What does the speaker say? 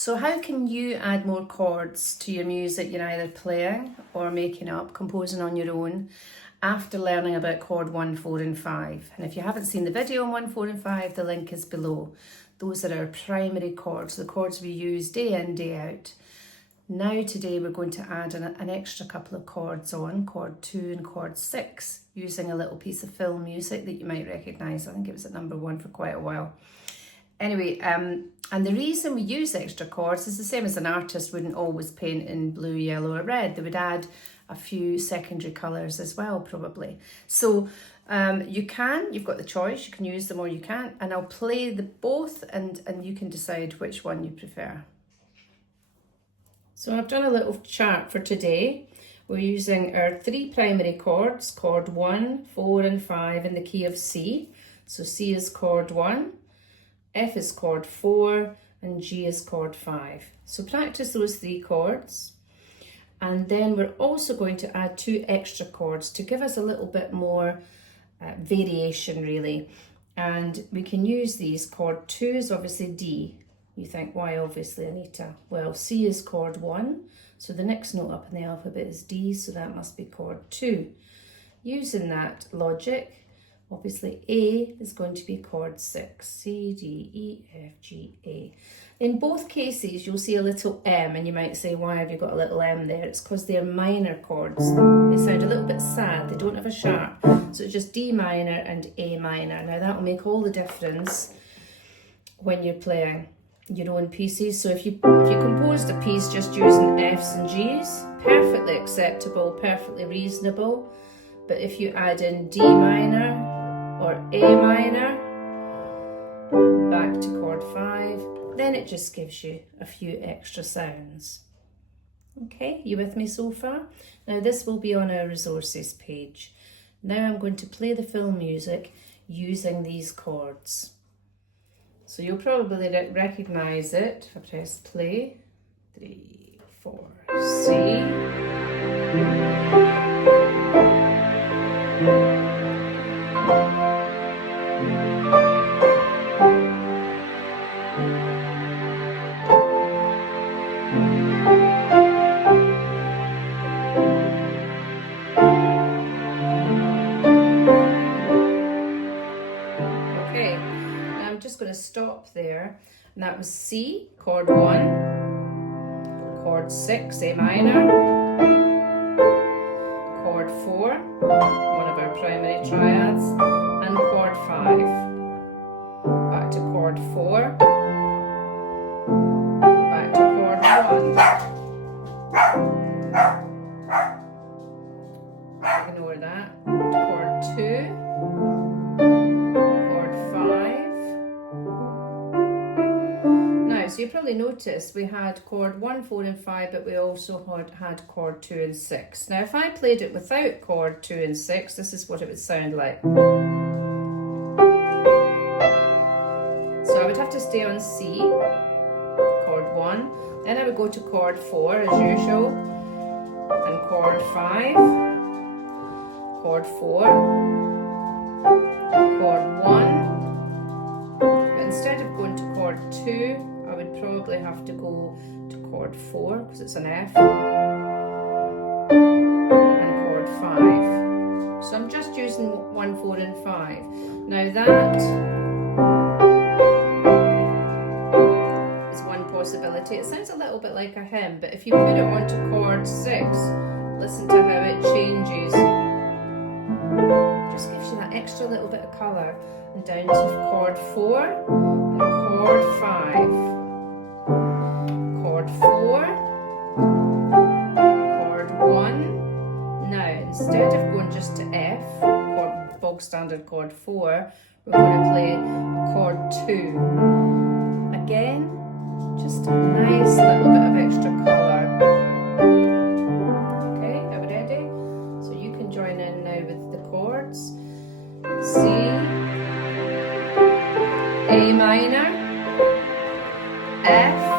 So how can you add more chords to your music you're either playing or making up, composing on your own, after learning about chord 1, 4 and 5? And if you haven't seen the video on 1, 4 and 5, the link is below. Those are our primary chords, the chords we use day in, day out. Now today we're going to add an extra couple of chords on, chord 2 and chord 6, using a little piece of film music that you might recognise. I think it was at number 1 for quite a while. Anyway, and the reason we use extra chords is the same as an artist wouldn't always paint in blue, yellow or red. They would add a few secondary colours as well, probably. So you've got the choice, you can use them or you can't, and I'll play the both and you can decide which one you prefer. So I've done a little chart for today. We're using our 3 primary chords, chord 1, 4 and 5 in the key of C. So C is chord 1, F is chord 4 and G is chord 5. So practice those 3 chords. And then we're also going to add 2 extra chords to give us a little bit more variation really. And we can use these. Chord 2 is obviously D. You think, why obviously, Anita? Well, C is chord 1, so the next note up in the alphabet is D, so that must be chord 2. Using that logic, obviously A is going to be chord 6, C, D, E, F, G, A. In both cases, you'll see a little M, and you might say, why have you got a little M there? It's because they're minor chords. They sound a little bit sad, they don't have a sharp. So it's just D minor and A minor. Now that will make all the difference when you're playing your own pieces. So if you composed a piece just using F's and G's, perfectly acceptable, perfectly reasonable. But if you add in D minor or A minor, back to chord 5, then it just gives you a few extra sounds. Okay, you with me so far? Now this will be on our resources page. Now I'm going to play the film music using these chords. So you'll probably recognise it if I press play. 3, 4, C. Going to stop there, and that was C, chord 1, chord 6, A minor, chord 4, one of our primary triads, and chord 5. Back to chord 4, back to chord 1. Ignore that. Chord 2. So you probably noticed we had chord 1, 4 and 5, but we also had chord 2 and 6. Now if I played it without chord 2 and 6, this is what it would sound like. So I would have to stay on C, chord 1, then I would go to chord 4 as usual, and chord 5, chord 4, chord 1, but instead of going to chord 2, I would probably have to go to chord 4 because it's an F, and chord 5. So I'm just using 1, 4 and 5. Now that is one possibility. It sounds a little bit like a hymn, but if you put it onto chord 6, listen to how it changes. It just gives you that extra little bit of colour. And down to chord 4 and chord 5. Chord 4, chord 1. Now, instead of going just to F, bog standard chord 4, we're going to play chord 2. Again, just a nice little bit of extra colour. Okay, are we ready? So you can join in now with the chords. C, A minor, F,